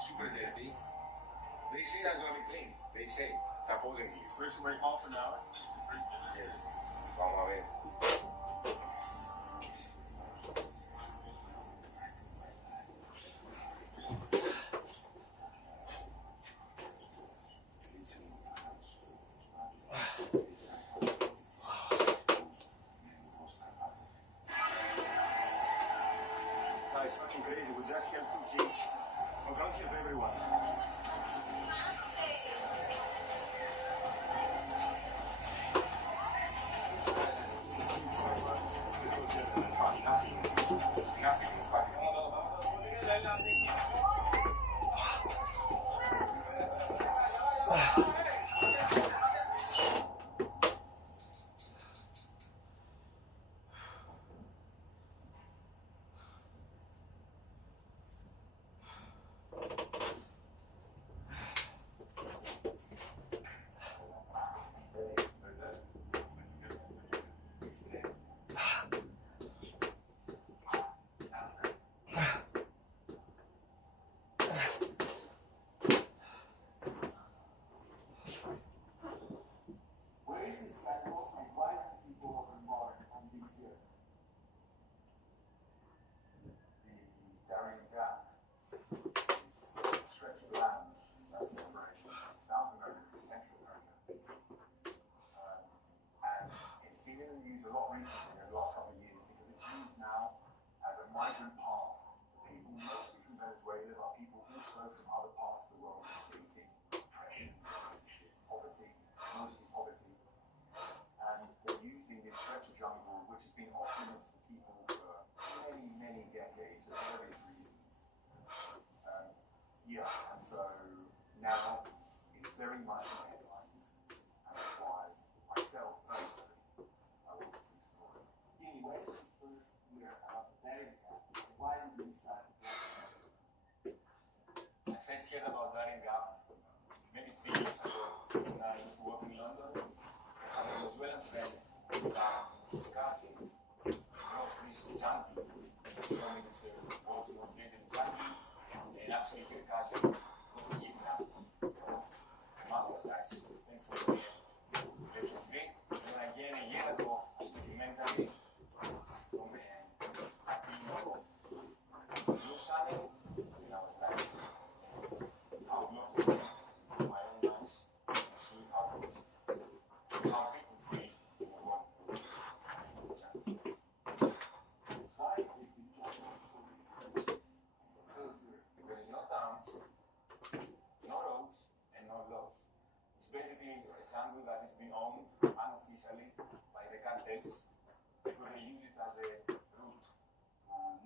super dirty. They say that's gonna be clean. They say, supposedly. First wait half an hour. Yes. Vamos a ver. It's fucking crazy. We just have 2 keys. We can't help everyone. Migrant path. People mostly from Venezuela, but people also from other parts of the world experiencing depression, poverty, mostly poverty. And they're using this stretcher jungle, which has been off limits for people for many, many decades for various reasons. And so now it's very much in the headlines, and that's why myself personally, I want to explore it. Anyway, first we're about Daring Gap. Why did we decide to do it? I first heard about Daring Gap maybe 3 years ago when I used to work in London. I had a Venezuelan friend that his cousin was this junkie. He told me that the world's most dangerous junkie, and actually her cousin got kidnapped from mafia guys. Thankfully, they were free. And then again, a year ago, I was documentary from a team of news channel, and I was like, I would love to meet my own eyes and see how people feel in the world. Why is this jungle so dangerous? There is no towns, no roads, and no laws. It's basically a jungle that is being owned unofficially by the cartels because they use it as a route to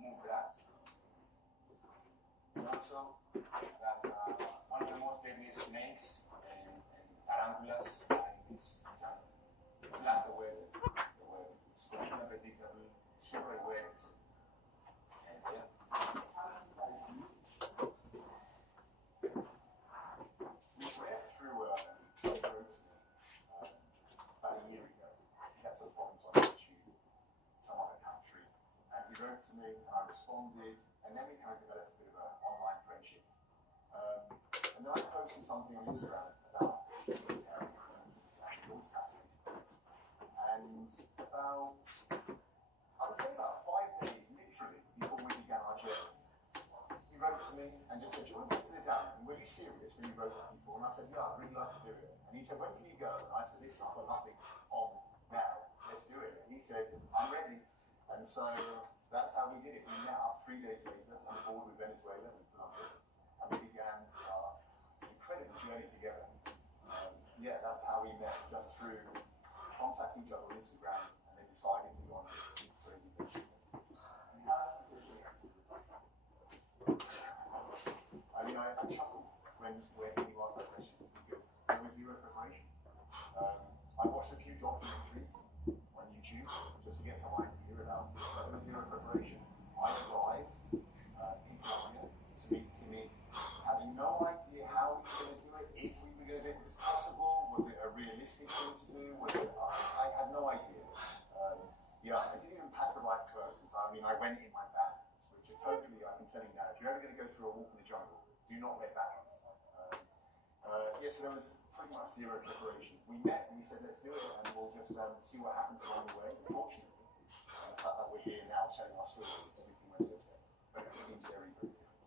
move drugs. And also, that one of the most deadliest snakes and tarantulas are in this jungle. Plus the weather. It's completely unpredictable, super wet. And yeah. We went through some roads about a year ago. He had some problems on YouTube, some other country, and he wrote to me, and I responded, and then we kind of developed a bit of an online friendship. And then I posted something on Instagram about this area, and it was fascinating. And about, I would say about 5 days, literally, before we began our journey, he wrote to me and just said, do you want to go to the dam? And were you serious when you wrote that before? And I said, yeah, I'd really like to do it. And he said, when can you go? And I said, listen, I've got nothing on now. Let's do it. And he said, I'm ready. And so that's how we did it. We met up 3 days later on board with Venezuela and Colombia. And we began our incredible journey together. Yeah, that's how we met, just through contacting each other on Instagram and then deciding to go on this crazy adventure. And how did you react to it? I mean, I chuckled when you asked that question because there was zero preparation. I watched a few documentaries on YouTube just to get some idea about it, but there was zero preparation. I arrived in Colombia to me, having no idea how we were going to do it, if we were going to do it, was possible, was it a realistic thing to do, I had no idea. Yeah, I didn't even pack the right clothes. I mean, I went in my bags, which are totally, I can tell you now, if you're ever going to go through a walk in the jungle, do do not let that happen. Yes, there was pretty much zero preparation. We met and we said, let's do it, and we'll just see what happens along the way. Unfortunately, the fact that we're here now telling our story, everything went okay. But it was very, very difficult.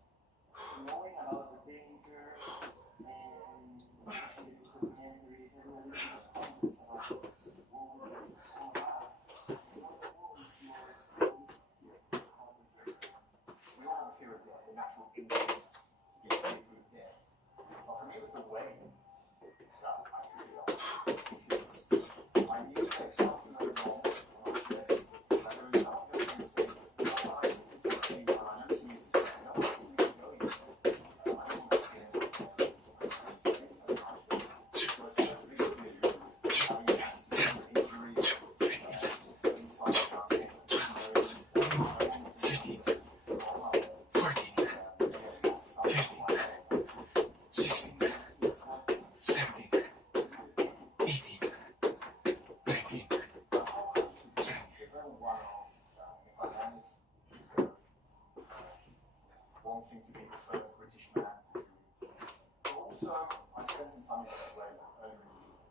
Knowing about the danger and associated with injuries and a little bit of context about what was it all about, what was your most fear of the trip? We all have a fear of death, the natural instinct to be afraid of death. But for me, it was the way that I could be on. Because I knew that if something went wrong on my journey, that there was nothing that could say, oh, I think it's okay, I know to use this thing, no, I think we should go here. I don't want to scare them. So it's just really good. I mean, injuries, inside out, 13, 14, 15, 19, 20, 21, wanting to be the first British man to do it. But also, I spent some time in Venezuela earlier in the year,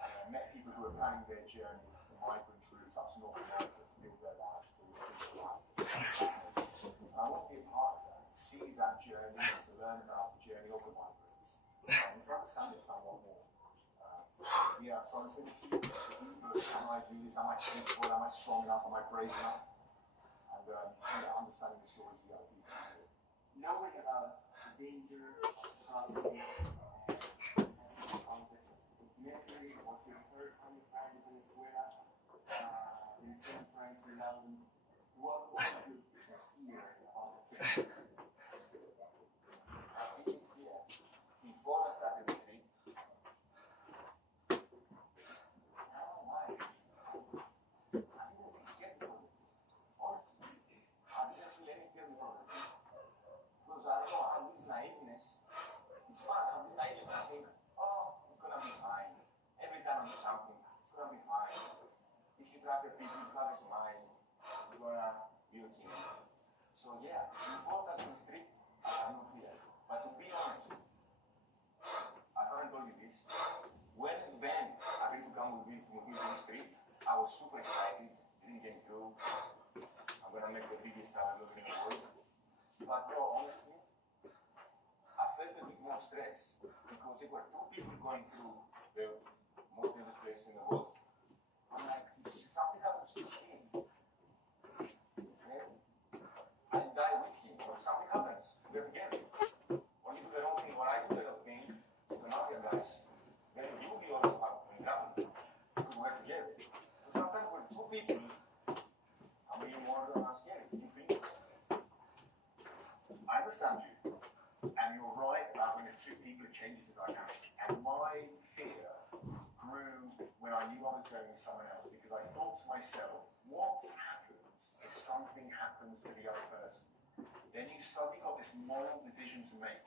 and I met people who were planning their journey, the migrant routes up to North America to build their lives, to retrieve their lives. And I want to be a part of that, see that journey, to learn about the journey of the migrants, and to understand it somewhat more. Yeah, so I was thinking, can I do this? Am I capable? Am I strong enough? Am I brave enough? And understanding the stories of the other people. Knowing about the danger of crossing and this context of the documentary, what you heard from your friend in Venezuela, the same friends in London, what was your biggest fear about the trip? My biggest fear, before I started the trip, I don't know why. I didn't feel scared before. Honestly, I didn't feel any fear before. Because I don't know, I have this naiveness. It's fun, I have this naiveness. I think, oh, it's gonna be fine. Every time I do something, it's gonna be fine. If you trust the people, if you have a smile, you're gonna be okay. So yeah, before starting the trip, I had no fear. But to be honest, I haven't told you this. When Ben agreed to come with me to this trip, I was super excited, didn't get through. I'm gonna make the biggest travel in the world. But bro, honestly, I felt a bit more stress because if we're two people going through the most dangerous place in the world, I'm like, if something happens to him, I'll die with him. Or something happens, we're together. Or you do the wrong thing, or I do the wrong thing, the mafia guys, then you will be also out in trouble because we're together. So sometimes we're two people, I'm being more scared. You feel it? I understand you, and you're right about when there's two people, it changes the dynamic. And my fear grew when I knew I was going with someone else, because I thought to myself, what happens if something happens to the other person? Then you suddenly got this moral decision to make.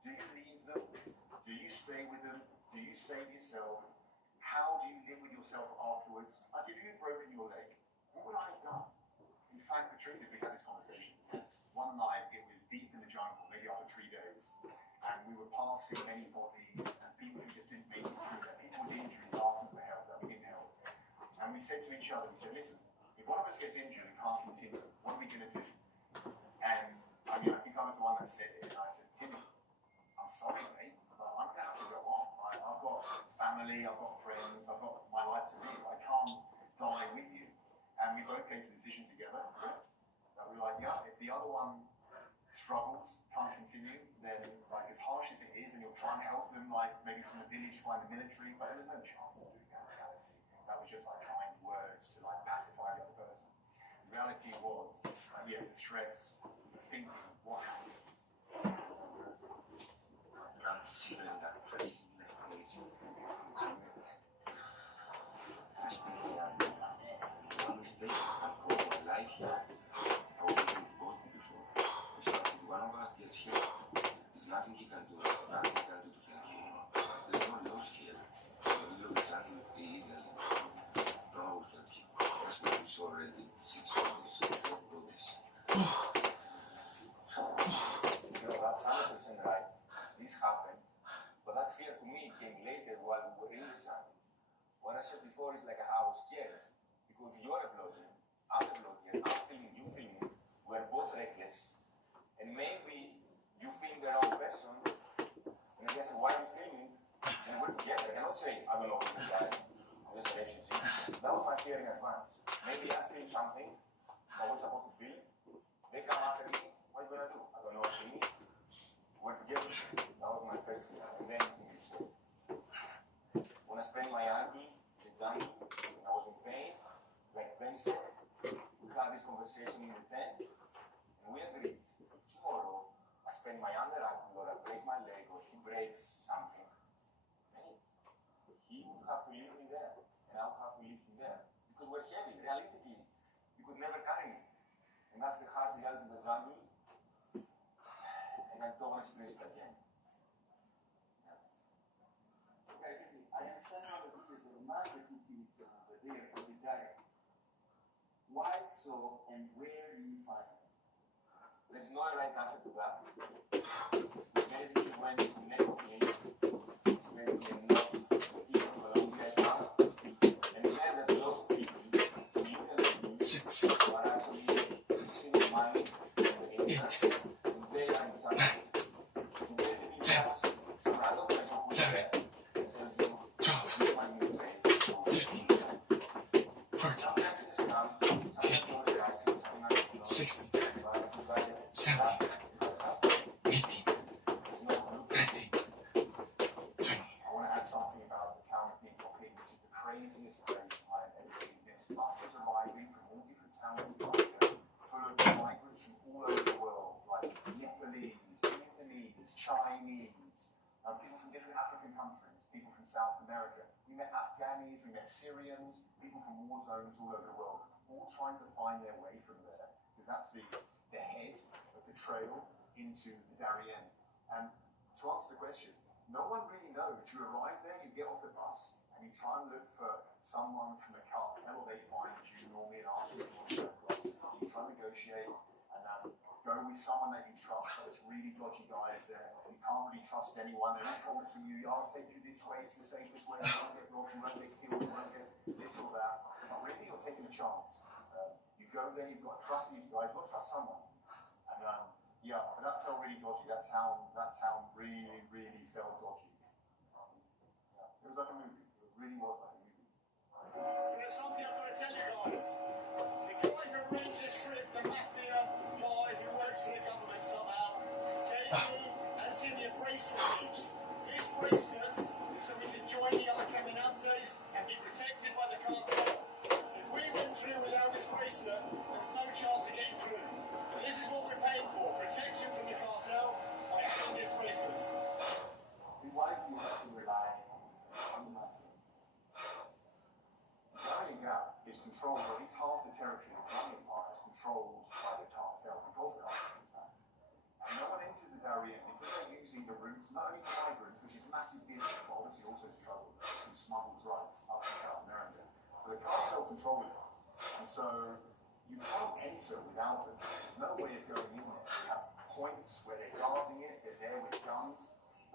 Do you leave them? Do you stay with them? Do you save yourself? How do you live with yourself afterwards? Like if you had broken your leg, what would I have done? In fact, the truth is we had this conversation. One night, it was deep in the jungle, maybe after 3 days, and we were passing many bodies and people who just didn't make it through that. People with injuries asking for help that we didn't help. And we said to each other, we said, listen, if one of us gets injured and can't continue, what are we going to do? And I mean, I think I was the one that said it, and I said, Timmy, I'm sorry, mate, but I'm going to have to go on. I've got family, I've got friends, I've got my life to live. I can't die with you. And we both came to the decision together that we were like, yeah, if the other one struggles, can't continue, then like as harsh as it is, and you'll try and help them, like maybe from the village, find the military, but there's no chance of doing that in reality. That was just like kind words to like pacify the other person. The reality was, yeah, the stress, the thinking, what happened. Considering that phrasing language, one space and called life here. I always spoke before. If one of us gets hit, there's nothing he can do. Nothing he can do to help him. There's no loss here. The middle of the jungle illegally. No one will help him. That's why we saw already 6 bodies, 4 bodies. right, this happened, but that fear to me came later while we were in the jungle. What I said before is like how I was scared, because you're a vlogger, I'm a vlogger, I'm filming, you filming, we're both reckless, and maybe you film the wrong person, and I said, why are you filming? And we're together. I cannot say, I don't know who this guy, I'm just a refugee. That was my fear in advance. Maybe I film something, I was supposed to film, they come after me, what are you gonna do? I don't know what you need. We're together. That was my first fear. And then you said, when I sprained my ankle, the jungle, I was in pain, like Ben said, we had this conversation in the tent, and we agreed, tomorrow, I sprain my under ankle, or I break my leg, or he breaks something, he would have to leave me there, and I would have to leave him there. Because we're heavy, realistically, he could never carry me. And that's the hard reality of the jungle, and I don't want to experience it again. Okay, I understand how the videos are not the cookies there for the diet. Why so, and where do you find it? There's no right answer to that. Basically, when you next place, basically not even Colombia now, and there there's lots of people who you can do, but actually receiving money from the internet, and they are in jungle. And basically, that's some random person who is there, and tells you, this money you pay. 14, 16, 17, 18, 19, 20. I want to add something about the town of Nicokia, which is the craziest place I've ever seen. There's buses arriving from all different towns in Africa, full of migrants from all over the world, like Nepalese, Vietnamese, Chinese, people from different African countries, people from South America. We met Afghanis, we met Syrians, people from war zones all over the world, all trying to find their way from there, because that's the head of the trail into the Darien. And to answer the question, no one really knows. You arrive there, you get off the bus, and you try and look for someone from the cartel, or they find you normally and ask you if you want to go across. You try and negotiate and go with someone that you trust, but it's really dodgy guys there. You can't really trust anyone. They're all promising you, I'll take you this way, it's the safest way, you won't get robbed, you won't get killed, you won't get this or that. But really, you're taking a chance. You go there, you've got to trust these guys, you've got to trust someone. And yeah, but that felt really dodgy. That town really, really felt dodgy. Yeah, it was like a movie. It really was like a movie. So there's something I've got to tell you guys. The guy who arranged this trip, the mafia guy who works for the government somehow, gave me and Timmy a bracelet each. This bracelet is so we can join the other caminantes and be protected by the cartel. If we went through without this bracelet, there's no chance of getting through. So this is what we're paying for, protection from the cartel by having this bracelet. Why do you have to rely on the mafia? Darien Gap is controlled, or at least half the territory of the Darien Empire is controlled by the cartel, controlled the cartel, in fact. And no one enters the Darien because they're using the route, not only for migrants, which is massive business, but obviously also struggle to smuggle drugs up to South America. So the cartel control it. And so you can't enter without them. There's no way of going in there. You have points where they're guarding it, they're there with guns,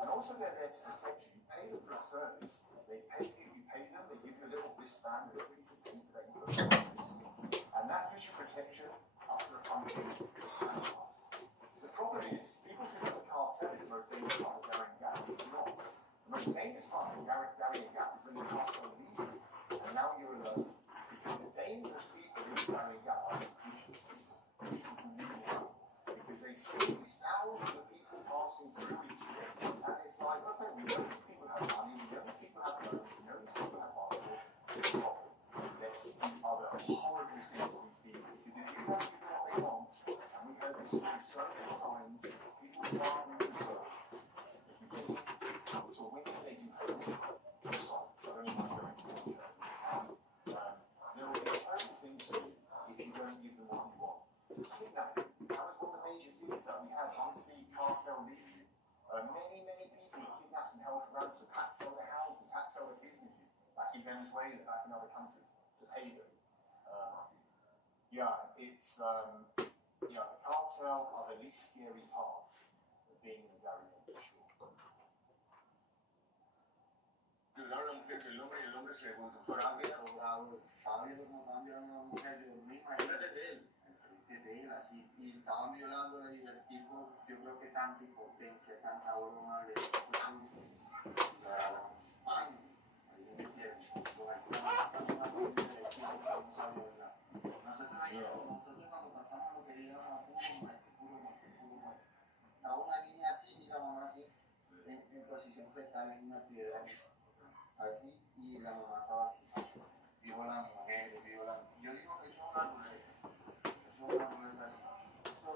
and also they're there to protect you. You pay them for a service. They pay you, you pay them, they give you a little wristband with a piece of paper that you put on this, and that gives you protection up to the frontier. The problem is, people think that the cartel is the most dangerous part of Darien Gap. It's not. The most dangerous part of Darien Gap is when the cartel leave you, and now you're alone. Because the dangerous people in Darien Gap are the dangerous people who need help. Because they see these thousands of people passing through each year, and it's like, okay, we know these people have money, we know these people have loans, we know these people have passports, let's stop them. Let's do other horrible things to these people. Because if you don't give them what they want, and we heard this story so many times, people can't move themselves. If you get to a winter, they do horrible sites. I don't even go into it. There will be terrible things to you if you don't give them what you want. Kidnapping. That was one of the major things that we had once the cartel leave you. Many people were kidnapped and held for ransom, had to sell their houses, had to sell their businesses back in Venezuela, back in other countries to pay them. The cartel are the least scary part of being in the Darien. el hombre se con su rabia, o bravo, estaba viendo cómo estaban violando a una mujer, yo me imagino de él. enfrente de él, así, y estaban violando y el tipo, yo creo que tanta impotencia, tanta broma, le ¡pam! Ahí me metieron, los ayudaron no sabía nada. Nosotros cuando pasamos lo que llegaban a puro muerte, puro muerte, puro muerte. Estaba una niña así y la mamá así, en posición fetal en una piedra, así, y la mamá estaba así. Vio la mujer, yo digo que eso es una ruleta. Eso es una ruleta así. So,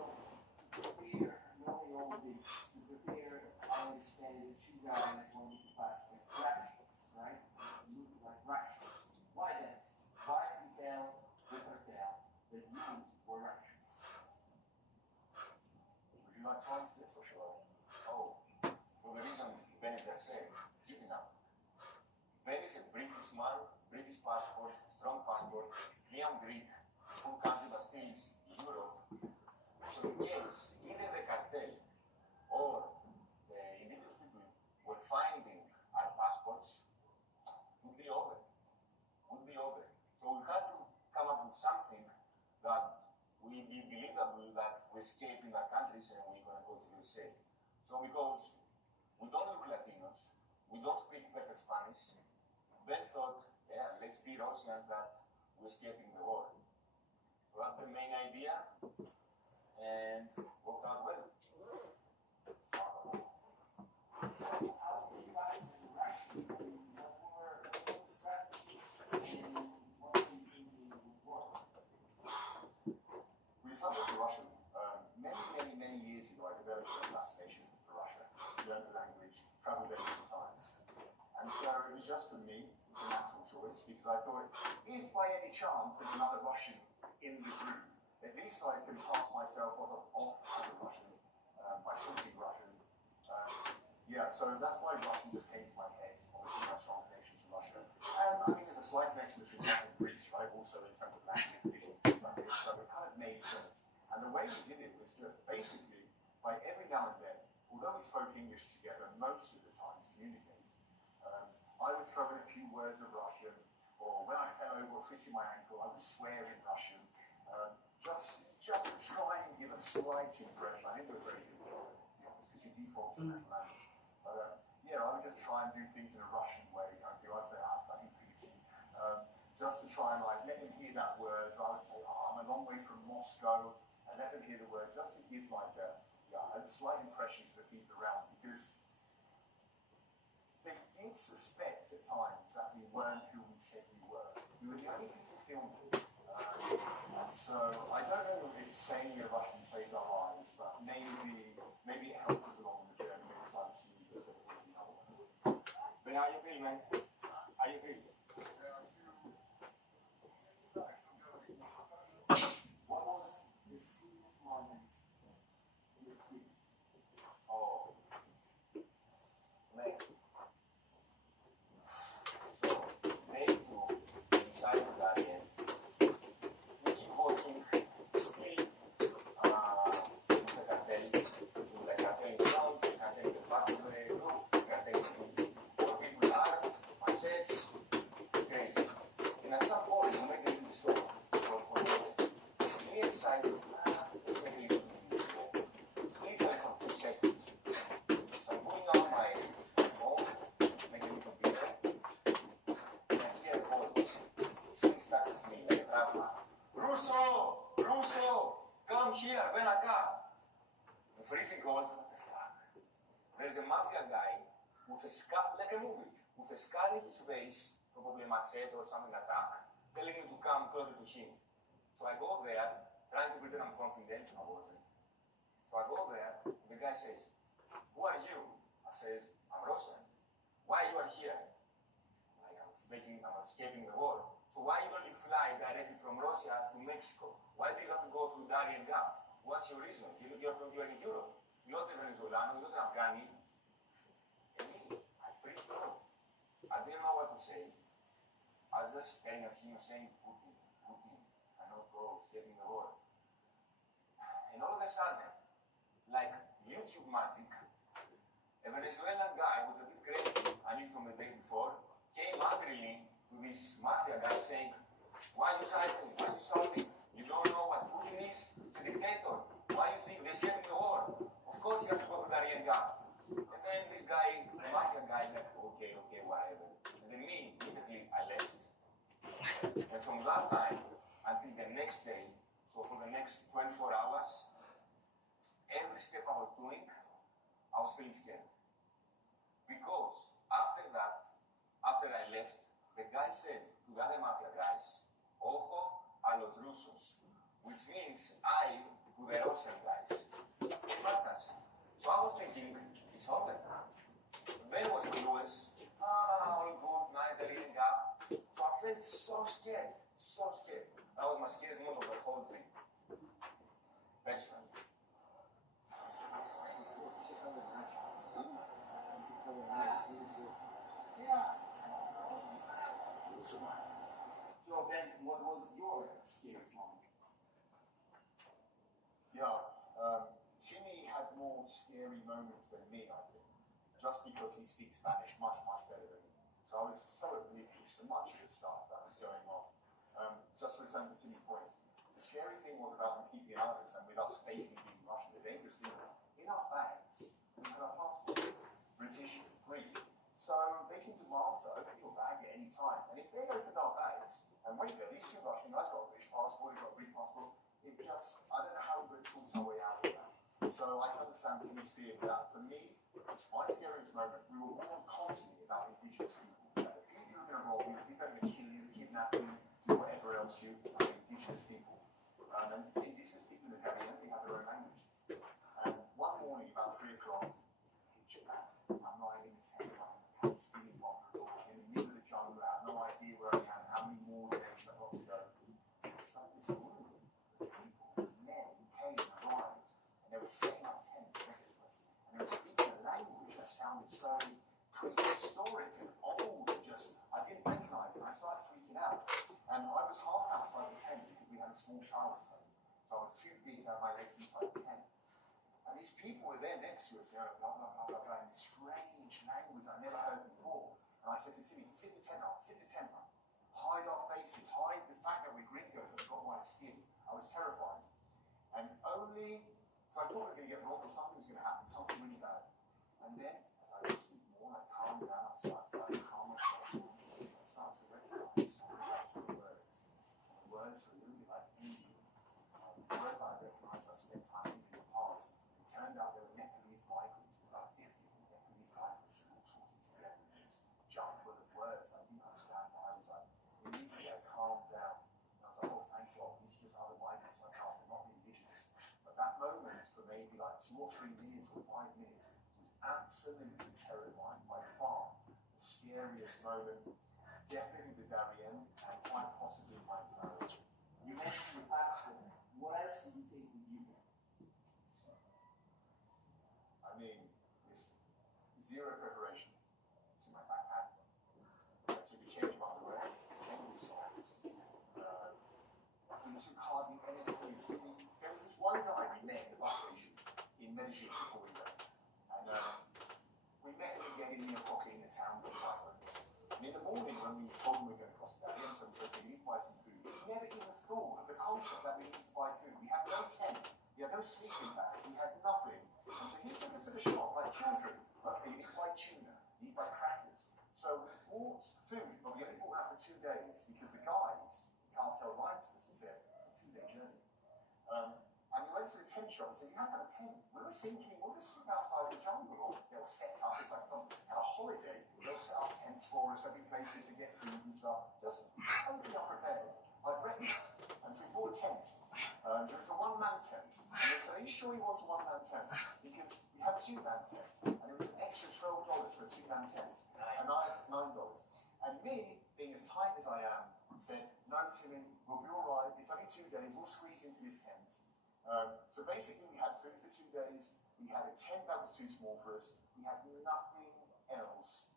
to prepare, knowing all this, to prepare, I understand that you guys want to pass as fractions, right? Look like fractions. Why that? Why you tell the cartel that you were fractions? Would you like to answer this or shall I? Oh, for the reason Ben is said, giving up. Ben is a British man, British passport, strong passport, me I'm Greek, who comes with us thieves, Europe. So in case either the cartel or the indigenous people were finding our passports, would be over. Would be over. So we had to come up with something that will be believable that we escape in our countries and we're going to go to the USA. So because we don't look Latinos, we don't speak perfect Spanish, Ben thought, yeah, let's be Russians that we're escaping the war. So that's the main idea, and worked out well. How did you pass as a Russian? What was the strategy and what were you thinking would work? We decided to Russian. Many years ago, I developed a fascination for Russia. Learned the language, traveled there many times. And so it was just for me, a natural choice, because I thought, if by any chance there's another Russian in the group, at least I can pass myself off as a Russian by talking Russian. Yeah, so that's why Russian just came to my head. Obviously, my strong connection to Russia. And I mean, there's a slight connection between Russian and Greece, right? Also in terms of language, things like this. So it kind of made sense. And the way we did it was just basically, by every now and then, although we spoke English together most of the time to communicate, I would throw in a few words of Russian, or when I fell over or twisted my ankle, I would swear in Russian, just to try and give a slight impression. I didn't do a very good job, because you default to that language. But yeah, I would just try and do things in a Russian way. I'd say, bloody Putin. Just to try and let them hear that word. I would say, I'm a long way from Moscow, and let them hear the word, just to give a slight impression to the people around, because they did suspect at times that we weren't who we said we were. We were the only people filming. And so I don't know if saying you're Russian saved our lives, but maybe it helped us along the journey. It was like smoother than it would be otherwise. Ben, how you feel, man? How you feel? What was the sweetest moment in your experience? Oh, man. So, day 2, inside the guardian, we keep working still with the cartel in front, the cartel in the back of the group, the cartel in people armed, machetes, crazy. And at some point, we make a little stop for me inside, let's make a little literally for 2 seconds. So I'm putting on my phone, make a little video, and I hear a voice. Something starts with me, like a drama. Russo, come here, ven acá. The freezing cold, what the fuck? There's a mafia guy with a scar, like a movie, with a scar in his face, probably a machete or something like that, telling me to come closer to him. So I go there, trying to pretend I'm confident, I wasn't. So I go there, the guy says, who are you? I says, I'm Russian. Why you are here? Like I'm escaping the war. So why you don't fly directly from Russia to Mexico? Why do you have to go through Darien Gap? What's your reason? You are in Europe. You're not a Venezuelan, you're not an Afghani. And me, I freaked out. I didn't know what to say. I was just staring at him saying, Putin, cannot go, escaping the war. And all of a sudden, like YouTube magic, a Venezuelan guy who was a bit crazy, I knew from the day before, came angrily this mafia guy saying, why are you shouting? Why are you shouting? You don't know what Putin is? It's a dictator. Why do you think they're scared of the war? Of course you have to go for Darien guy. And then this guy, the mafia guy, like, okay, whatever. And then me, immediately, I left. And from that time until the next day, so for the next 24 hours, every step I was doing, I was feeling scared. Because after that, after I left, the guy said to the other mafia guys, ojo a los rusos, which means eye to the Russian guys. Matas. So I was thinking, it's over. There was Lewis, all good, nice, the leading up. So I felt so scared, so scared. That was my scariest moment of the whole trip. Personally. So Ben, what was your scariest moment? Yeah, Timmy had more scary moments than me, I think, just because he speaks Spanish much better than me. So I was so oblivious to much of the stuff that was going on. Just to return to Timmy's point, the scary thing was about them keeping us and with us faking being Russian. The dangerous thing was, in our bags, we had our passports, British, Greek. So they can demand to open your bag at any time. And if they opened our bags, and wait there, these two Russian guys got a British passport, he's got a Greek passport, it just, I don't know how we would have talked our way out of that. So I can understand Timmy's fear of that. For me, my scariest moment, we were warned constantly about indigenous people. That the people who are going to rob you, the people who are going to kill you, kidnap you, do whatever else you are indigenous people. And indigenous people in the Caribbean, they have their own language. And one morning, about 3 o'clock, picture that, I'm lying in the tent, I'm stealing one in the middle of the jungle, I have no idea where I am, how many more days I've got to go. So this room, people, men, came and arrived, and they were setting up tents next to us, and they were speaking a language that sounded so prehistoric and old, and just, I didn't recognize it, and I started freaking out. And I was half outside the tent because we had a small child's tent, so I was too big to have my legs inside the tent. And these people were there next to us, you know, blah, blah, blah, blah, blah, in this strange language I'd never heard before. And I said to Timmy, sit the tent up, hide our faces, hide the fact that we're gringos that have got white skin. I was terrified. And only, so I thought we were going to get robbed or something was going to happen, something really bad. And then, as I listened more, I calmed down, I started to calm myself down. I started to recognize some words. And the words were really like Indian. The words I recognized, I spent time in the past. It turned out they were Nepalese migrants, about 50 Nepalese migrants who were talking together in this jumble of words. I didn't understand why. I was like, immediately I calmed down. And I was like, oh, thank God, these just are the migrants I passed, they're not the indigenous. But that moment, for maybe like 2 or 3 minutes or 5 minutes, was absolutely terrifying. By far, the scariest moment, definitely the Darien, and quite possibly my entire life. You mentioned your passport. What else did you take with you? I mean, it's zero preparation to my backpack. I took a change of underwear, ankle socks. We took hardly anything. There was this one guy we met at the bus station in Medellin before we left. And we met him again in a coffee in the town called Islands. And in the morning when we told him we were going to cross the Darien, so we said, we need to buy some food. We never even thought of the concept that we needed to buy food. We had no tent. We had no sleeping bag. We had nothing. And so he took us to the shop like children. Okay, you need to buy tuna. You need to buy crackers. So we bought food, but we only bought that for 2 days because the guides, cartel lied to us and said, it's a 2-day journey. And we went to the tent shop and said, you have to have a tent. We were thinking, we'll just sleep outside the jungle, or they'll set up, it's like some kind of holiday. They'll set up tents for us, there'll be places to get food and stuff. Just totally unprepared. Like breakfast. And so we bought a tent. It was a 1-man tent. And they said, are you sure you want a 1-man tent? Because we had 2-man tents. And it was an extra $12 for a 2-man tent. And I had $9. And me, being as tight as I am, said, no, Timmy, we'll be all right. It's only 2 days. We'll squeeze into this tent. So basically, we had food for 2 days. We had a tent that was too small for us. We had nothing else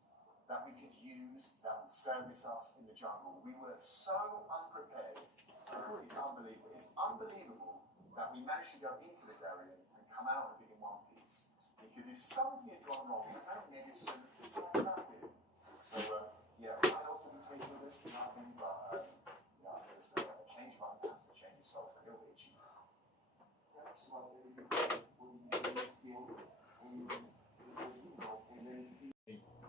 that we could use that would service us in the jungle. We were so unprepared. It's unbelievable. It's unbelievable that we managed to go into the Darien and come out of it in one piece. Because if something had gone wrong, we had no medicine, we had nothing. So, yeah, what else did we take with us?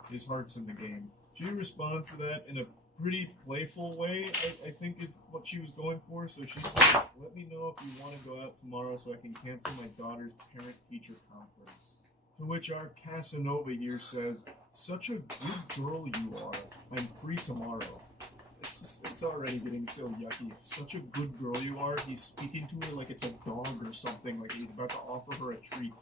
His heart's in the game. She responds to that in a pretty playful way, I think is what she was going for. So she said, let me know if you want to go out tomorrow so I can cancel my daughter's parent-teacher conference. To which our Casanova here says, such a good girl you are. I'm free tomorrow. It's already getting so yucky. Such a good girl you are. He's speaking to her like it's a dog or something, like he's about to offer her a treat.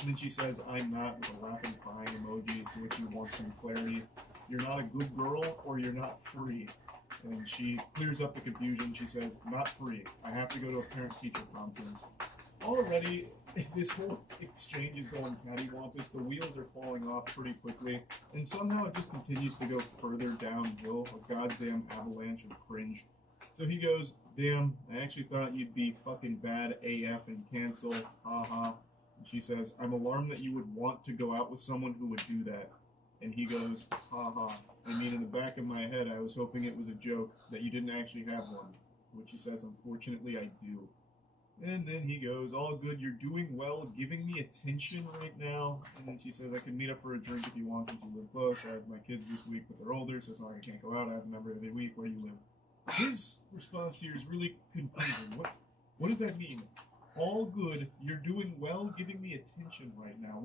And then she says, I'm not, with a laughing crying emoji, to which he wants some clarity. You're not a good girl, or you're not free. And she clears up the confusion. She says, not free. I have to go to a parent-teacher conference. Already, this whole exchange is going cattywampus. The wheels are falling off pretty quickly. And somehow it just continues to go further downhill, a goddamn avalanche of cringe. So he goes, damn, I actually thought you'd be fucking bad AF and cancel, haha. And she says, I'm alarmed that you would want to go out with someone who would do that. And he goes, haha. I mean, in the back of my head, I was hoping it was a joke, that you didn't actually have one. Which he says, unfortunately, I do. And then he goes, all good, you're doing well, giving me attention right now. And then she says, I can meet up for a drink if you want, since you live close. I have my kids this week, but they're older, so it's not like I can't go out. I have them every other week. Where do you live? His response here is really confusing. What does that mean? All good, you're doing well, giving me attention right now.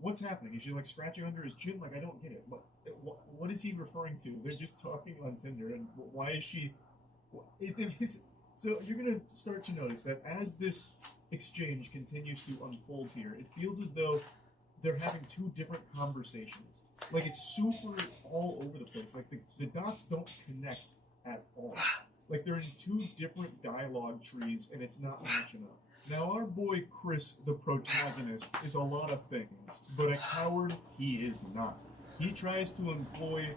What's happening? Is she like scratching under his chin? Like, I don't get it. What is he referring to? They're just talking on Tinder, and why is she? So you're going to start to notice that as this exchange continues to unfold here, it feels as though they're having two different conversations. Like, it's super all over the place. Like, the dots don't connect at all. Like, they're in two different dialogue trees, and it's not matching up. Now, our boy Chris, the protagonist, is a lot of things, but a coward he is not. He tries to employ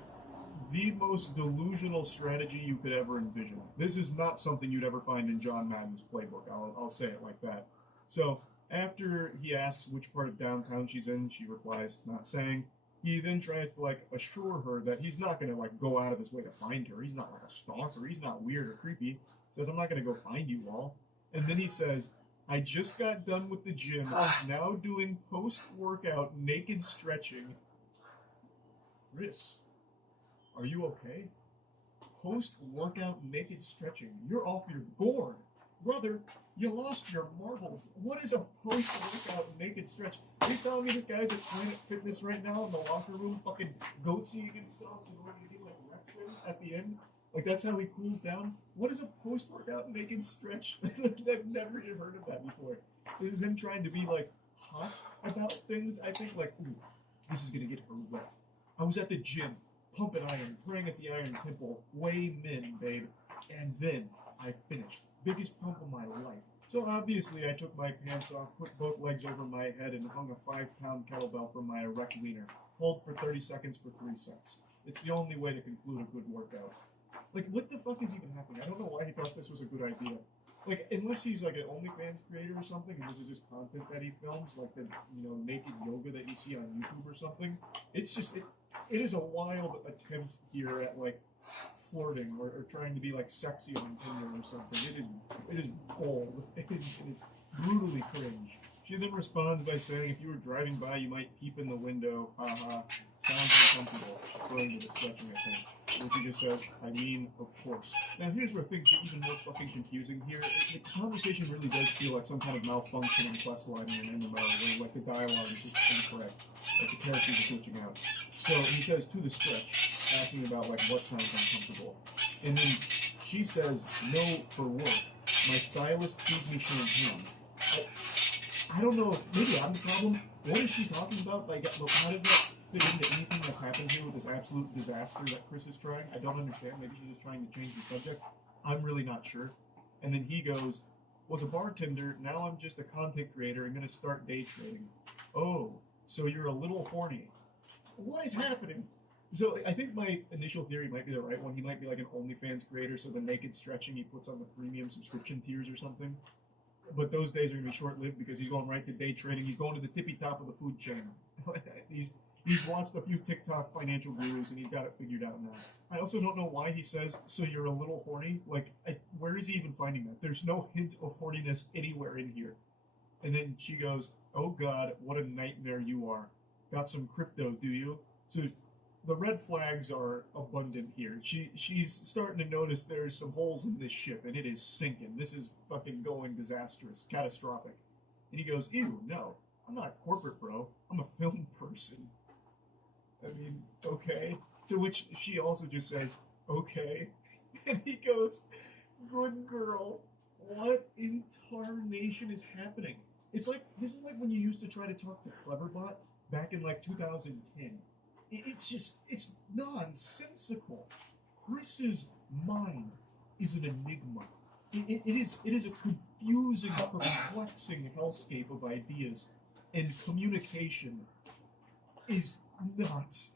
the most delusional strategy you could ever envision. This is not something you'd ever find in John Madden's playbook. I'll say it like that. So, after he asks which part of downtown she's in, she replies, not saying. He then tries to, like, assure her that he's not going to, like, go out of his way to find her. He's not, like, a stalker. He's not weird or creepy. He says, I'm not going to go find you all. And then he says, I just got done with the gym, now doing post-workout naked stretching. Chris, are you okay? Post-workout naked stretching. You're off your gourd. Brother, you lost your marbles. What is a post-workout naked stretch? Are you telling me this guy's at Planet Fitness right now in the locker room fucking goatseeing himself in order to get like reps in at the end? Like, that's how he cools down? What is a post-workout naked stretch? I've never even heard of that before. This is him trying to be, like, hot about things. I think, like, ooh, this is going to get her wet. I was at the gym, pumping iron, praying at the Iron Temple, way min, babe. And then I finished. Biggest pump of my life. So obviously I took my pants off, put both legs over my head, and hung a 5-pound kettlebell from my erect wiener. Hold for 30 seconds for 3 sets. It's the only way to conclude a good workout. Like, what the fuck is even happening? I don't know why he thought this was a good idea. Like, unless he's like an OnlyFans creator or something, and this is just content that he films, like the, you know, naked yoga that you see on YouTube or something. It's just, it is a wild attempt here at, like, flirting or trying to be, like, sexy on Tinder or something. It is bold. It is brutally cringe. She then responds by saying, if you were driving by, you might peep in the window. Haha. Sounds uncomfortable. Referring to the stretching, I think. Which he just says, I mean, of course. Now, here's where things get even more fucking confusing here. The conversation really does feel like some kind of malfunctioning quest line in an MMO, where, like, the dialogue is just incorrect. Like, the characters are glitching out. So, he says, to the stretch, asking about, like, what sounds uncomfortable. And then she says, no, for work. My stylist feeds me champagne. I don't know, maybe I'm the problem. What is she talking about? Like, how does that fit into anything that's happened here with this absolute disaster that Chris is trying? I don't understand. Maybe she's just trying to change the subject. I'm really not sure. And then he goes, was a bartender, now I'm just a content creator and going to start day trading. Oh, so you're a little horny. What is happening? So I think my initial theory might be the right one. He might be like an OnlyFans creator, so the naked stretching he puts on the premium subscription tiers or something. But those days are going to be short-lived because he's going right to day trading. He's going to the tippy top of the food chain. He's watched a few TikTok financial gurus, and he's got it figured out now. I also don't know why he says, so you're a little horny. Like, where is he even finding that? There's no hint of horniness anywhere in here. And then she goes, "Oh God, what a nightmare you are. Got some crypto, do you?" So the red flags are abundant here. She's starting to notice there's some holes in this ship, and it is sinking. This is fucking going disastrous, catastrophic. And he goes, "Ew, no, I'm not a corporate bro. I'm a film person." I mean, okay. To which she also just says, "Okay." And he goes, "Good girl. What in tarnation is happening?" This is like when you used to try to talk to Cleverbot back in like 2010. It's nonsensical. Chris's mind is an enigma. It is a confusing, perplexing hellscape of ideas, and communication is nuts.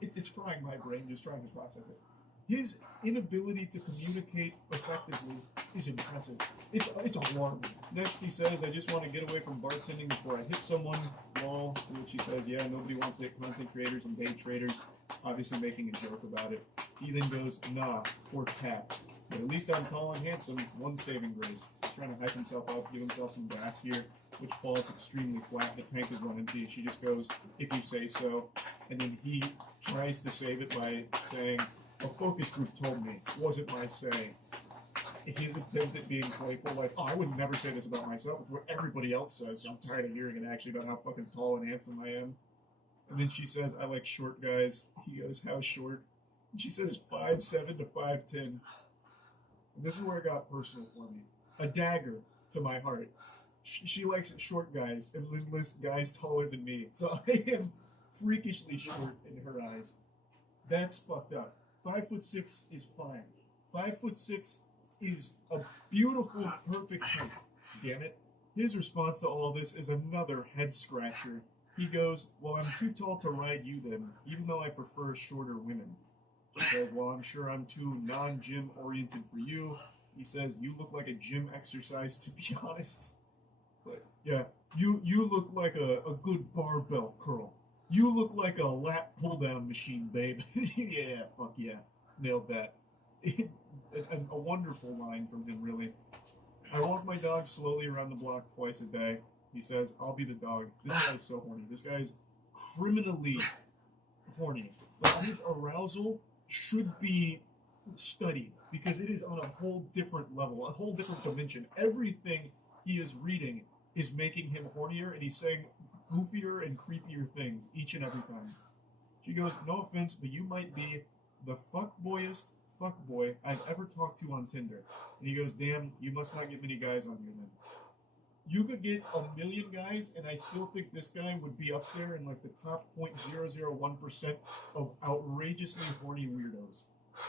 It's frying my brain just trying to process it. His inability to communicate effectively is impressive. It's alarming. Next, he says, "I just want to get away from bartending before I hit someone." Lol. To which he says, "Yeah, nobody wants to hit content creators and day traders." Obviously making a joke about it. He then goes, "Nah, poor cat. But at least I'm tall and handsome. One saving grace." He's trying to hype himself up, give himself some gas here, which falls extremely flat. The tank is run empty. She just goes, "If you say so." And then he tries to save it by saying, "A focus group told me. Wasn't my say." His attempt at being playful, like, "Oh, I would never say this about myself. It's what everybody else says. So I'm tired of hearing it actually about how fucking tall and handsome I am." And then she says, "I like short guys." He goes, "How short?" And she says 5'7" to 5'10". And this is where it got personal for me. A dagger to my heart. She likes short guys and lists guys taller than me. So I am freakishly short in her eyes. That's fucked up. 5'6" is fine. 5'6" is a beautiful, perfect height. Damn it. His response to all this is another head scratcher. He goes, "Well, I'm too tall to ride you then, even though I prefer shorter women." She says, "Well, I'm sure I'm too non-gym oriented for you." He says, "You look like a gym exercise, to be honest." But yeah, you look like a good barbell curl. You look like a lat pull-down machine, babe. Yeah, fuck yeah. Nailed that. A wonderful line from him, really. "I walk my dog slowly around the block twice a day." He says, "I'll be the dog." This guy is so horny. This guy is criminally horny. Like, his arousal should be studied because it is on a whole different level, a whole different dimension. Everything he is reading is making him hornier, and he's saying goofier and creepier things each and every time. She goes, "No offense, but you might be the fuckboyest fuckboy I've ever talked to on Tinder." And he goes, "Damn, you must not get many guys on here then." You could get 1,000,000 guys, and I still think this guy would be up there in like the top 0.001% of outrageously horny weirdos.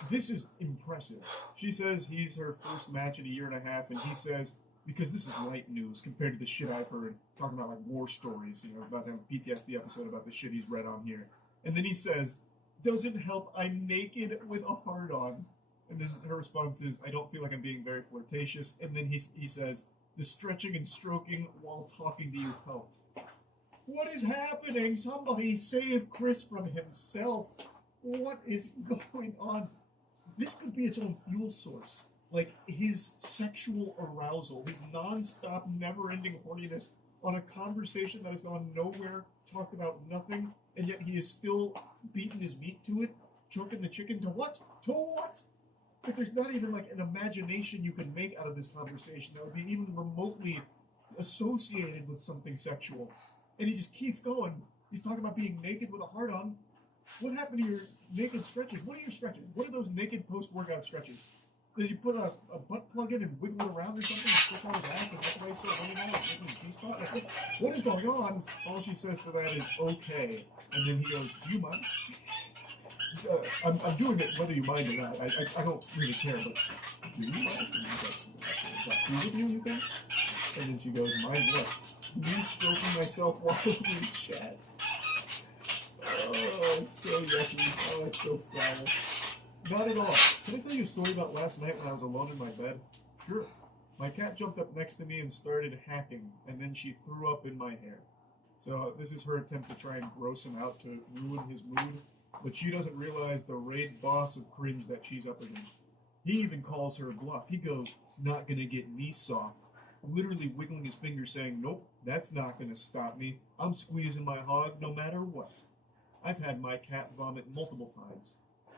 This is impressive. She says he's her first match in a year and a half, and he says, because this is light news compared to the shit I've heard, talking about like war stories, about that PTSD episode about the shit he's read on here. And then he says, "Doesn't help, I'm naked with a hard on." And then her response is, "I don't feel like I'm being very flirtatious." And then he says, "The stretching and stroking while talking to you helped." What is happening? Somebody save Chris from himself. What is going on? This could be its own fuel source. Like, his sexual arousal, his non-stop, never-ending horniness on a conversation that has gone nowhere, talked about nothing, and yet he is still beating his meat to it, choking the chicken to what? To what? Like, there's not even like an imagination you can make out of this conversation that would be even remotely associated with something sexual. And he just keeps going. He's talking about being naked with a heart on. What happened to your naked stretches? What are your stretches? What are those naked post-workout stretches? Did you put a butt plug in and wiggle it around or something and stick on his ass and that's why he's so horny now? Making a G-spot? Like, what is going on? All she says to that is, "Okay." And then he goes, "Do you mind?" I'm doing it whether you mind or not. I don't really care, but do you mind? Is that cool with you think? And then she goes, "Mind what? Me stroking myself while we chat." Oh, it's so yucky. Oh, it's so foul. Not at all. Can I tell you a story about last night when I was alone in my bed? Sure. My cat jumped up next to me and started hacking, and then she threw up in my hair. So this is her attempt to try and gross him out to ruin his mood, but she doesn't realize the raid boss of cringe that she's up against. He even calls her bluff. He goes, "Not gonna get me soft," literally wiggling his finger saying, "Nope, That's not going to stop me. I'm squeezing my hog no matter what. I've had my cat vomit multiple times.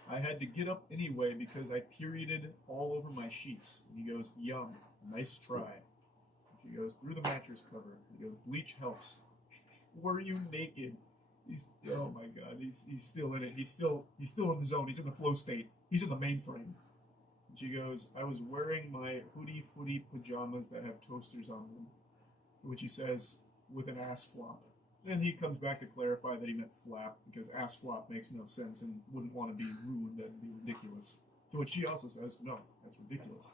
I had to get up anyway because I perioded all over my sheets. And he goes, yum, nice try. And she goes, through the mattress cover. He goes, bleach helps. Were you naked? Oh my god, he's still in it. He's still in the zone. He's in the flow state. He's in the mainframe. And she goes, I was wearing my hoodie footy pajamas that have toasters on them. Which he says with an ass flop. Then he comes back to clarify that he meant flap, because ass flop makes no sense and wouldn't want to be rude, that'd be ridiculous. To which she also says, no, that's ridiculous.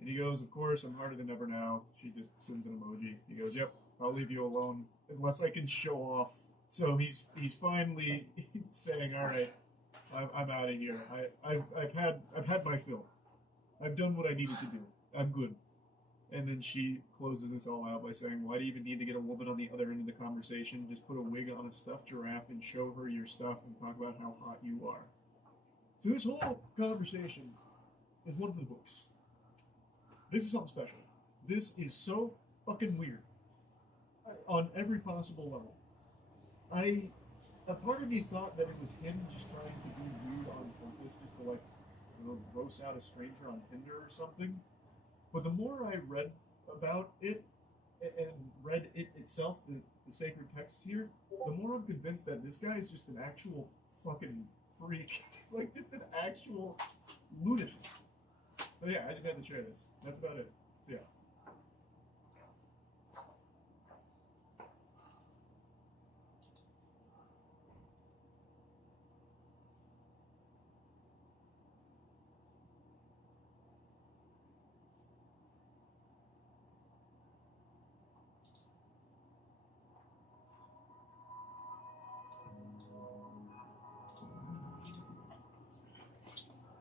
And he goes, of course, I'm harder than ever now. She just sends an emoji. He goes, yep, I'll leave you alone, unless I can show off. So he's finally saying, all right, I'm out of here. I've had my fill. I've done what I needed to do. I'm good. And then she closes this all out by saying, why do you even need to get a woman on the other end of the conversation? Just put a wig on a stuffed giraffe and show her your stuff and talk about how hot you are. So this whole conversation is one of the books. This is something special. This is so fucking weird. On every possible level. A part of me thought that it was him just trying to be weird on purpose, just to like, gross out a stranger on Tinder or something. But the more I read about it and read it itself, the sacred text here, the more I'm convinced that this guy is just an actual fucking freak. Like, just an actual lunatic. So yeah, I just had to share this. That's about it. So, yeah.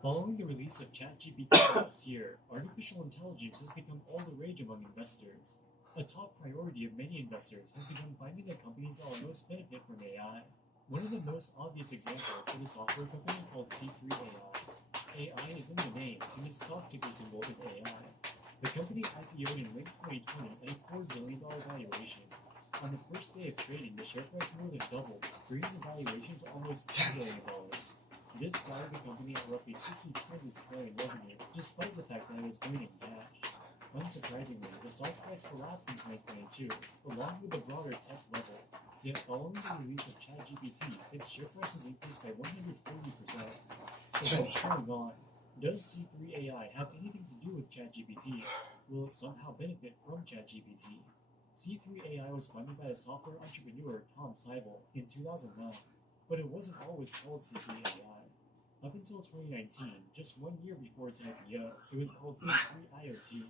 Following the release of ChatGPT last year, artificial intelligence has become all the rage among investors. A top priority of many investors has become finding the companies that will most benefit from AI. One of the most obvious examples is a software company called C3AI. AI is in the name, and its stock ticker symbol is AI. The company IPO'd in late 2020 at a $4 billion valuation. On the first day of trading, the share price more than doubled, bringing the valuation to almost $2 billion. This valued the company at roughly 60 times its current revenue, despite the fact that it was burning cash. Unsurprisingly, the stock price collapsed in 2022, along with the broader tech level. Yet following the release of ChatGPT, its share price has increased by 140%. So what's going on? Does C3AI have anything to do with ChatGPT? Will it somehow benefit from ChatGPT? C3AI was funded by the software entrepreneur Tom Seibel in 2009, but it wasn't always called C3AI. Up until 2019, just 1 year before its IPO, it was called C3IoT.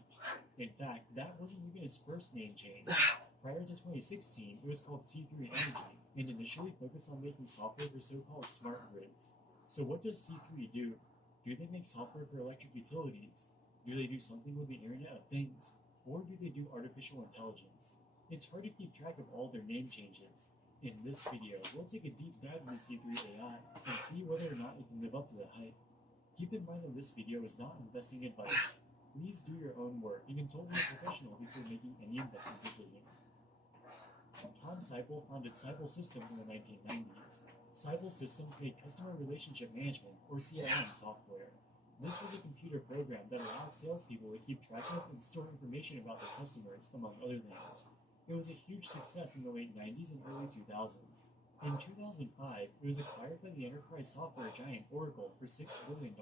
In fact, that wasn't even its first name change. Prior to 2016, it was called C3 Energy, and initially focused on making software for so-called smart grids. So what does C3 do? Do they make software for electric utilities? Do they do something with the Internet of Things? Or do they do artificial intelligence? It's hard to keep track of all their name changes. In this video, we'll take a deep dive into C3AI and see whether or not it can live up to the hype. Keep in mind that this video is not investing advice. Please do your own work and consult with a professional before making any investment decision. Tom Seibel founded Seibel Systems in the 1990s. Seibel Systems made customer relationship management, or CRM, software. This was a computer program that allows salespeople to keep track of and store information about their customers, among other things. It was a huge success in the late 90s and early 2000s. In 2005, it was acquired by the enterprise software giant Oracle for $6 billion.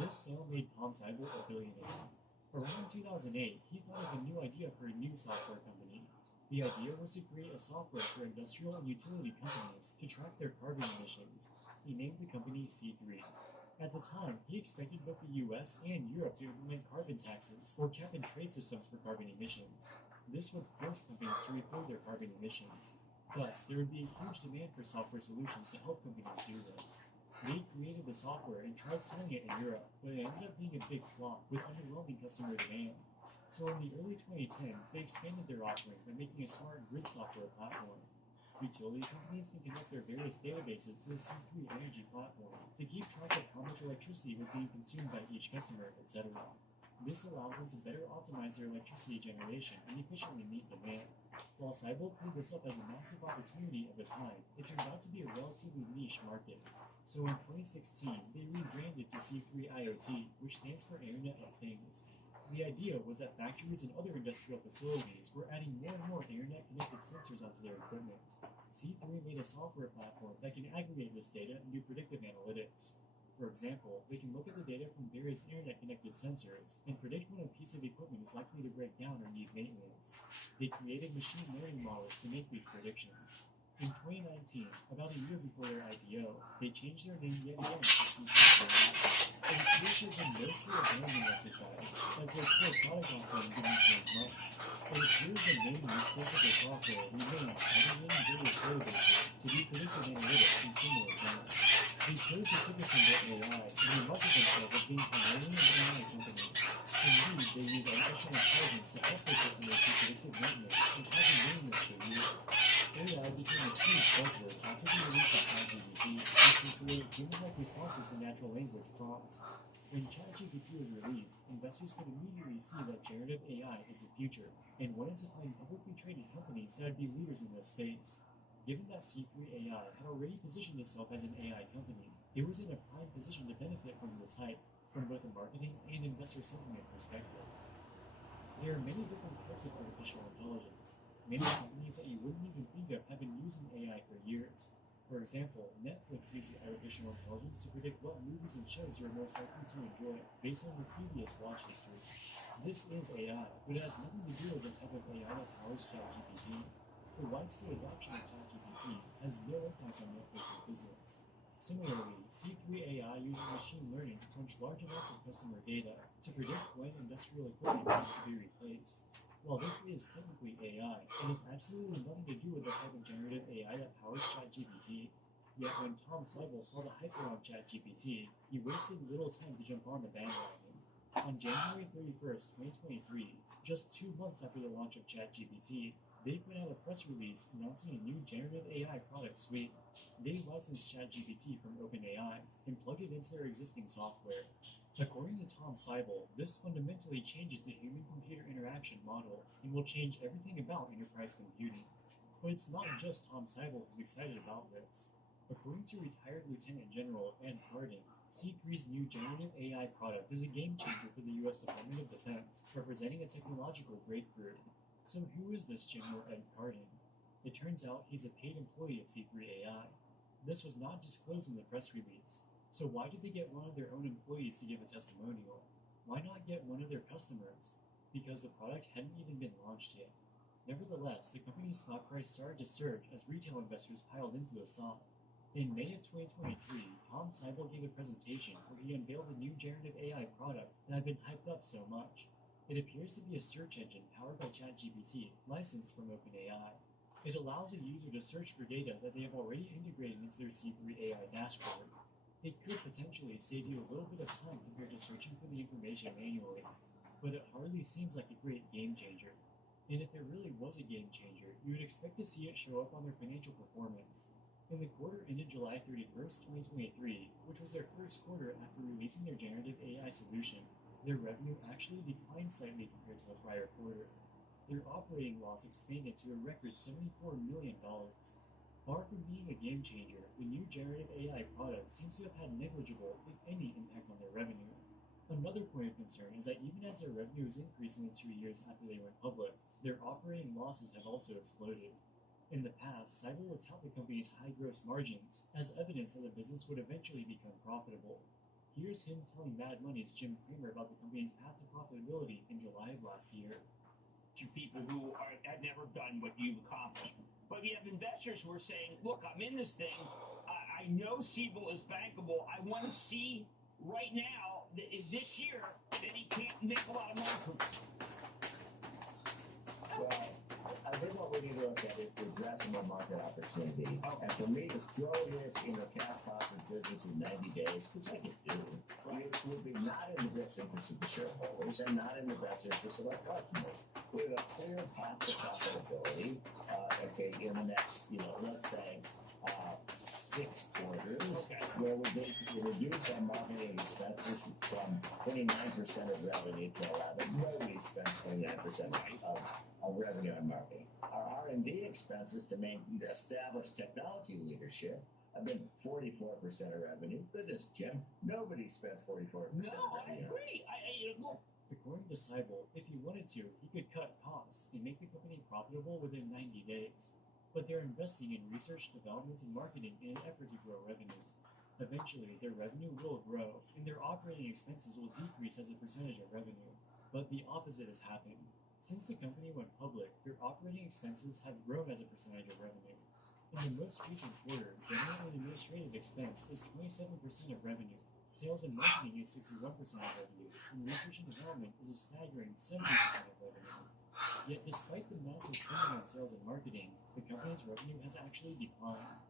This sale made Tom Seibel a billionaire. Around 2008, he thought of a new idea for a new software company. The idea was to create a software for industrial and utility companies to track their carbon emissions. He named the company C3. At the time, he expected both the US and Europe to implement carbon taxes or cap and trade systems for carbon emissions. This would force companies to report their carbon emissions. Thus, there would be a huge demand for software solutions to help companies do this. They created the software and tried selling it in Europe, but it ended up being a big flop with underwhelming customer demand. So in the early 2010s, they expanded their offering by making a smart grid software platform. Utility companies can connect their various databases to the C3 Energy platform to keep track of how much electricity was being consumed by each customer, etc. This allows them to better optimize their electricity generation and efficiently meet demand. While Cybele pulled this up as a massive opportunity at the time, it turned out to be a relatively niche market. So in 2016, they rebranded to C3 IoT, which stands for Internet of Things. The idea was that factories and other industrial facilities were adding more and more internet-connected sensors onto their equipment. C3 made a software platform that can aggregate this data and do predictive analytics. For example, they can look at the data from various internet-connected sensors and predict when a piece of equipment is likely to break down or need maintenance. They created machine learning models to make these predictions. In 2019, about a year before their IPO, they changed their name yet again to C3. It appears to have been mostly a branding exercise, as their core product offering didn't change much. It appears the main use case of their software remains aggregating various databases to do predictive analytics in similar terms. They chose to focus on their AI and they market themselves as being primarily an AI company. Indeed, they use artificial intelligence to help their customers do predictive maintenance and have been doing this for years. AI became a huge buzzword after the release of ChatGPT, which can create human-like responses to natural language prompts. When ChatGPT was released, investors could immediately see that generative AI is the future and wanted to find publicly traded companies that would be leaders in this space. Given that C3 AI had already positioned itself as an AI company, it was in a prime position to benefit from this hype, from both a marketing and investor sentiment perspective. There are many different types of artificial intelligence. Many companies that you wouldn't even think of have been using AI for years. For example, Netflix uses artificial intelligence to predict what movies and shows you're most likely to enjoy based on your previous watch history. This is AI, but it has nothing to do with the type of AI that powers ChatGPT. The widespread adoption of ChatGPT has no impact on Netflix's business. Similarly, C3 AI uses machine learning to crunch large amounts of customer data to predict when industrial equipment needs to be replaced. While this is technically AI, it has absolutely nothing to do with the type of generative AI that powers ChatGPT. Yet when Tom Seibel saw the hype around ChatGPT, he wasted little time to jump on the bandwagon. On January 31st, 2023, just 2 months after the launch of ChatGPT, they put out a press release announcing a new generative AI product suite. They licensed ChatGPT from OpenAI and plugged it into their existing software. According to Tom Seibel, this fundamentally changes the human-computer interaction model and will change everything about enterprise computing. But it's not just Tom Seibel who's excited about this. According to retired Lieutenant General Ed Harding, C3's new generative AI product is a game changer for the U.S. Department of Defense, representing a technological breakthrough. So who is this General Ed Harding? It turns out he's a paid employee of C3 AI. This was not disclosed in the press release. So why did they get one of their own employees to give a testimonial? Why not get one of their customers? Because the product hadn't even been launched yet. Nevertheless, the company's stock price started to surge as retail investors piled into the stock. In May of 2023, Tom Seibel gave a presentation where he unveiled a new generative AI product that had been hyped up so much. It appears to be a search engine powered by ChatGPT, licensed from OpenAI. It allows a user to search for data that they have already integrated into their C3 AI dashboard. It could potentially save you a little bit of time compared to searching for the information manually, but it hardly seems like a great game changer. And if it really was a game changer, you would expect to see it show up on their financial performance. In the quarter ended July 31st, 2023, which was their first quarter after releasing their generative AI solution, their revenue actually declined slightly compared to the prior quarter. Their operating loss expanded to a record $74 million. Far from being a game changer, the new generative AI product seems to have had negligible, if any, impact on their revenue. Another point of concern is that even as their revenue has increased in the 2 years after they went public, their operating losses have also exploded. In the past, Seibel would tout the company's high gross margins as evidence that the business would eventually become profitable. Here's him telling Mad Money's Jim Cramer about the company's path to profitability in July of last year. To people who have never done what you've accomplished. But you have investors who are saying, look, I'm in this thing. I know Siebel is bankable. I want to see right now, this year, that he can't make a lot of money from it. Well, I think what we need to look at is the addressable market opportunity. And for me to throw this in a cash profit business in 90 days, which I can do, would be not in the best interest of the shareholders and not in the best interest of our customers. We have a clear path to profitability, in the next, let's say, 6 6 quarters, Okay. where we basically reduced our marketing expenses from 29% of revenue to 11. Nobody spends 29% of revenue on marketing. Our R&D expenses to establish technology leadership have been 44% of revenue. Goodness, Jim, nobody spends 44% No, of I revenue. agree. Look, According to Seibel, if he wanted to, he could cut costs and make the company profitable within 90 days. But they're investing in research, development, and marketing in an effort to grow revenue. Eventually, their revenue will grow, and their operating expenses will decrease as a percentage of revenue. But the opposite has happened. Since the company went public, their operating expenses have grown as a percentage of revenue. In the most recent quarter, general and administrative expense is 27% of revenue. Sales and marketing is 61% of revenue, and research and development is a staggering 70% of revenue. Yet despite the massive spending on sales and marketing, the company's revenue has actually declined.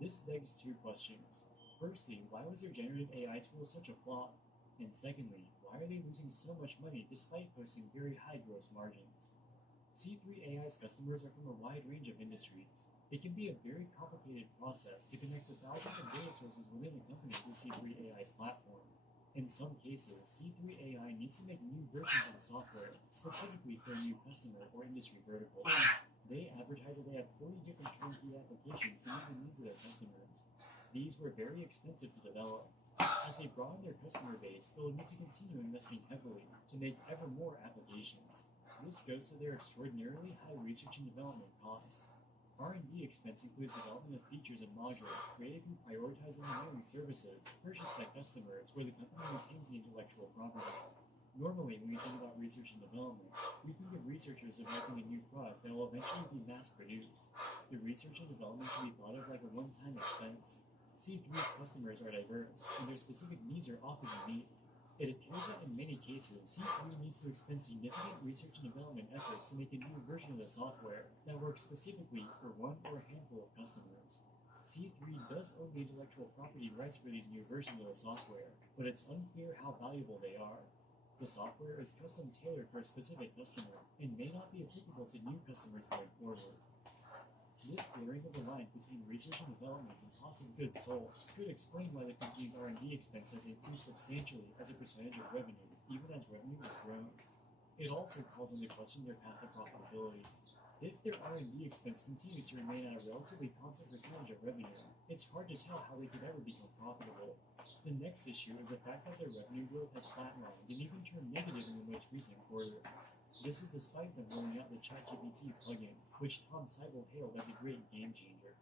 This begs two questions. Firstly, why was their generative AI tool such a flop? And secondly, why are they losing so much money despite posting very high gross margins? C3 AI's customers are from a wide range of industries. It can be a very complicated process to connect the thousands of data sources within a company to C3 AI's platform. In some cases, C3 AI needs to make new versions of the software, specifically for a new customer or industry vertical. They advertise that they have 40 different turnkey applications to meet the needs of their customers. These were very expensive to develop. As they broaden their customer base, they'll need to continue investing heavily to make ever more applications. This goes to their extraordinarily high research and development costs. R&D expense includes development of features and modules created through prioritizing engineering services purchased by customers where the company retains the intellectual property. Normally, when we think about research and development, we think of researchers developing a new product that will eventually be mass-produced. The research and development should be thought of like a one-time expense. C3's customers are diverse, and their specific needs are often unique. It appears that in many cases, C3 needs to expend significant research and development efforts to make a new version of the software that works specifically for one or a handful of customers. C3 does own the intellectual property rights for these new versions of the software, but it's unclear how valuable they are. The software is custom tailored for a specific customer and may not be applicable to new customers going forward. This blurring of the lines between research and development and cost of goods sold could explain why the company's R&D expense has increased substantially as a percentage of revenue, even as revenue has grown. It also calls into question their path to profitability. If their R&D expense continues to remain at a relatively constant percentage of revenue, it's hard to tell how they could ever become profitable. The next issue is the fact that their revenue growth has flatlined and even turned negative in the most recent quarter. This is despite them rolling out the ChatGPT plugin, which Tom Seibel hailed as a great game changer.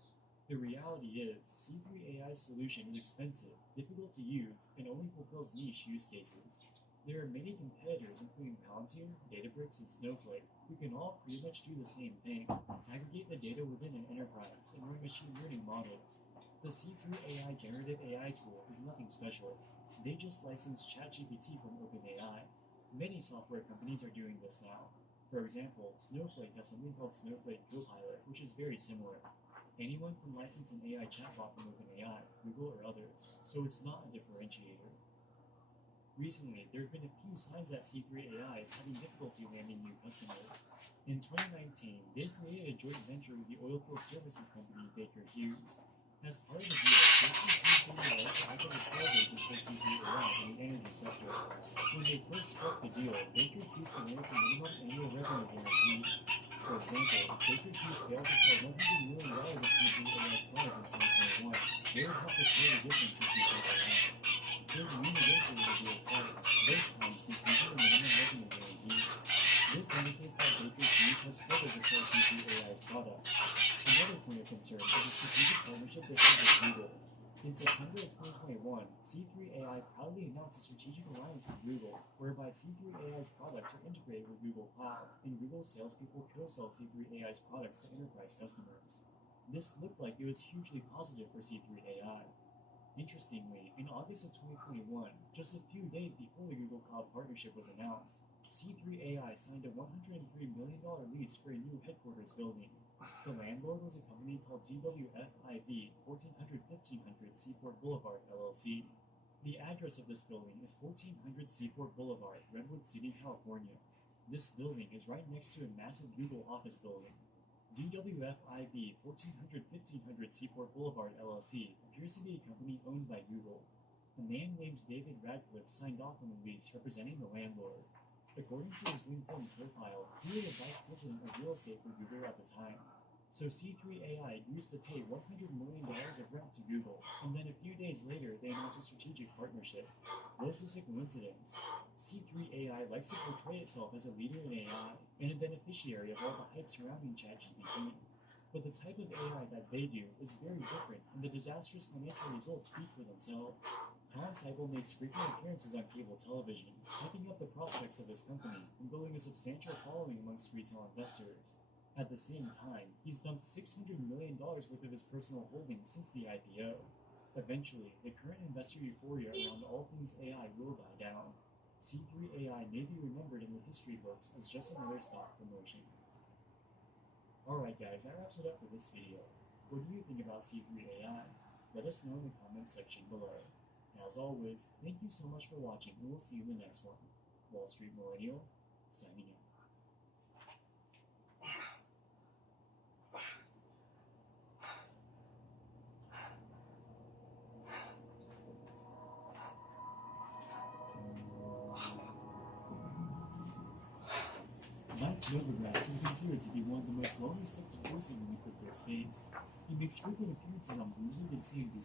The reality is, C3 AI's solution is expensive, difficult to use, and only fulfills niche use cases. There are many competitors, including Palantir, Databricks, and Snowflake, who can all pretty much do the same thing, aggregate the data within an enterprise, and run machine learning models. The C3 AI generative AI tool is nothing special. They just licensed ChatGPT from OpenAI. Many software companies are doing this now. For example, Snowflake has something called Snowflake Copilot, which is very similar. Anyone can license an AI chatbot from OpenAI, Google, or others, so it's not a differentiator. Recently, there have been a few signs that C3 AI is having difficulty landing new customers. In 2019, they created a joint venture with the oilfield services company Baker Hughes. As part of the deal, Baker Hughes gave the right to act as a sales agent for C3 AI in the energy sector. When they first struck the deal, Baker Hughes demanded some minimum annual revenue guarantees. For example, if Baker Hughes failed to sell $100 million of C3 AI products in 2021, they would have to pay the difference to C3 AI. They renegotiated the deal twice, both times decreasing the minimum revenue guarantees. This indicates that Baker Hughes has struggled to sell C3 AI's products. Another point of concern is the strategic partnership they have with Google. In September of 2021, C3 AI proudly announced a strategic alliance with Google, whereby C3 AI's products are integrated with Google Cloud, and Google salespeople co-sell C3 AI's products to enterprise customers. This looked like it was hugely positive for C3 AI. Interestingly, in August of 2021, just a few days before the Google Cloud partnership was announced, C3 AI signed a $103 million lease for a new headquarters building. The landlord was a company called DWFIV 1400-1500 Seaport Boulevard, LLC. The address of this building is 1400 Seaport Boulevard, Redwood City, California. This building is right next to a massive Google office building. DWFIV 1400-1500 Seaport Boulevard, LLC appears to be a company owned by Google. A man named David Radcliffe signed off on the lease representing the landlord. According to his LinkedIn profile, he was a vice president of real estate for Google at the time. So C3AI agrees to pay $100 million of rent to Google, and then a few days later they announce a strategic partnership. Was this a coincidence? C3AI likes to portray itself as a leader in AI and a beneficiary of all the hype surrounding ChatGPT. But the type of AI that they do is very different, and the disastrous financial results speak for themselves. Tom Seibel makes frequent appearances on cable television, hyping up the prospects of his company and building a substantial following amongst retail investors. At the same time, he's dumped $600 million worth of his personal holdings since the IPO. Eventually, the current investor euphoria around all things AI will die down. C3AI may be remembered in the history books as just another stock promotion. Alright guys, that wraps it up for this video. What do you think about C3AI? Let us know in the comments section below. As always, thank you so much for watching, and we'll see you in the next one. Wall Street Millennial, signing out. Mike Novogratz is considered to be one of the most well-respected voices in the crypto space. He makes frequent appearances on Bloomberg and CNBC.